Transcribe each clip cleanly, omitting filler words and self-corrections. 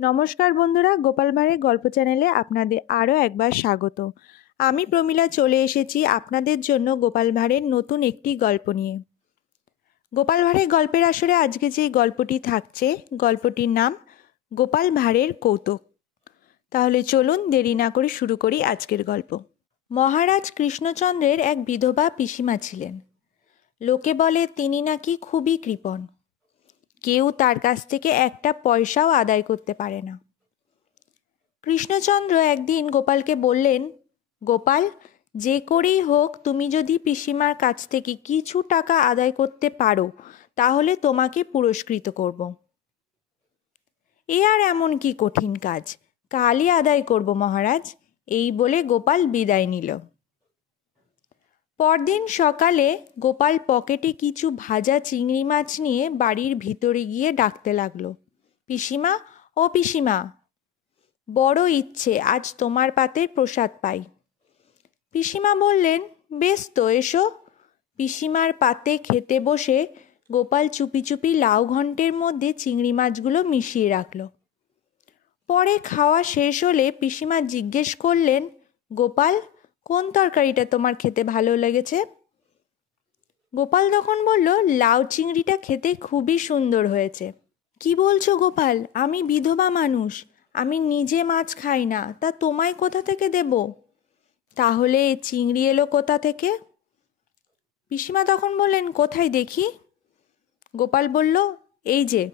নমস্কার বন্ধুরা, গোপাল ভাঁড়ের গল্প চ্যানেলে আপনাদের আরও একবার স্বাগত। আমি প্রমীলা চলে এসেছি আপনাদের জন্য গোপাল ভাঁড়ের নতুন একটি গল্প নিয়ে। গোপাল ভাঁড়ের গল্পের আসরে আজকে যে গল্পটি থাকছে, গল্পটির নাম গোপাল ভাঁড়ের কৌতুক। তাহলে চলুন দেরি না করে শুরু করি আজকের গল্প। মহারাজ কৃষ্ণচন্দ্রের এক বিধবা পিসিমা ছিলেন। লোকে বলে তিনি নাকি খুবই কৃপণ, কেউ তার কাছ থেকে একটা পয়সাও আদায় করতে পারে না। কৃষ্ণচন্দ্র একদিন গোপালকে বললেন, গোপাল, যে করেই হোক তুমি যদি পিসিমার কাছ থেকে কিছু টাকা আদায় করতে পারো তাহলে তোমাকে পুরস্কৃত করব। এ আর এমন কি কঠিন কাজ, কালই আদায় করব মহারাজ, এই বলে গোপাল বিদায় নিল। পরদিন সকালে গোপাল পকেটে কিছু ভাজা চিংড়ি মাছ নিয়ে বাড়ির ভিতরে গিয়ে ডাকতে লাগলো, পিসিমা, ও পিসিমা, বড় ইচ্ছে আজ তোমার পাতের প্রসাদ পাই। পিসিমা বললেন, বেশ তো, এসো। পিসিমার পাতে খেতে বসে গোপাল চুপি চুপি লাউ ঘন্টের মধ্যে চিংড়ি মাছগুলো মিশিয়ে রাখল। পরে খাওয়া শেষ হলে পিসিমা জিজ্ঞেস করলেন, গোপাল, কোন তরকারিটা তোমার খেতে ভালো লেগেছে? গোপাল তখন বলল, লাউ চিংড়িটা খেতে খুবই সুন্দর হয়েছে। কি বলছো গোপাল, আমি বিধবা মানুষ, আমি নিজে মাছ খাই না, তা তোমায় কোথা থেকে দেব? তাহলে চিংড়ি এলো কোথা থেকে? পিসিমা তখন বললেন, কোথায় দেখি? গোপাল বলল, এই যে।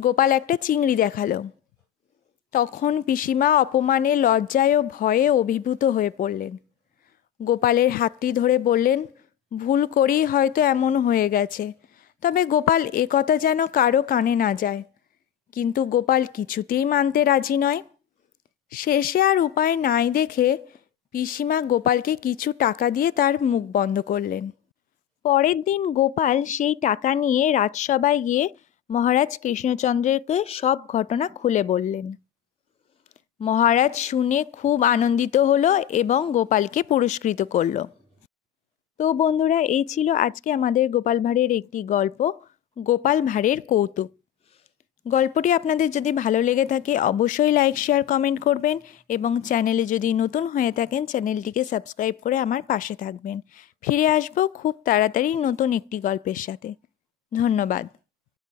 গোপাল একটা চিংড়ি দেখালো। তখন পিসিমা অপমানে, লজ্জায় ও ভয়ে অভিভূত হয়ে পড়লেন। গোপালের হাতটি ধরে বললেন, ভুল করেই হয়তো এমন হয়ে গেছে, তবে গোপাল এ কথা যেন কারো কানে না যায়। কিন্তু গোপাল কিছুতেই মানতে রাজি নয়। শেষে আর উপায় নাই দেখে পিসিমা গোপালকে কিছু টাকা দিয়ে তার মুখ বন্ধ করলেন। পরের দিন গোপাল সেই টাকা নিয়ে রাজসভায় গিয়ে মহারাজ কৃষ্ণচন্দ্রকে সব ঘটনা খুলে বললেন। মহারাজ শুনে খুব আনন্দিত হলো এবং গোপালকে পুরস্কৃত করল। তো বন্ধুরা, এই ছিল আজকে আমাদের গোপাল ভাঁড়ের একটি গল্প, গোপাল ভাঁড়ের কৌতুক। গল্পটি আপনাদের যদি ভালো লেগে থাকে অবশ্যই লাইক, শেয়ার, কমেন্ট করবেন এবং চ্যানেলে যদি নতুন হয়ে থাকেন চ্যানেলটিকে সাবস্ক্রাইব করে আমার পাশে থাকবেন। ফিরে আসবো খুব তাড়াতাড়ি নতুন একটি গল্পের সাথে। ধন্যবাদ।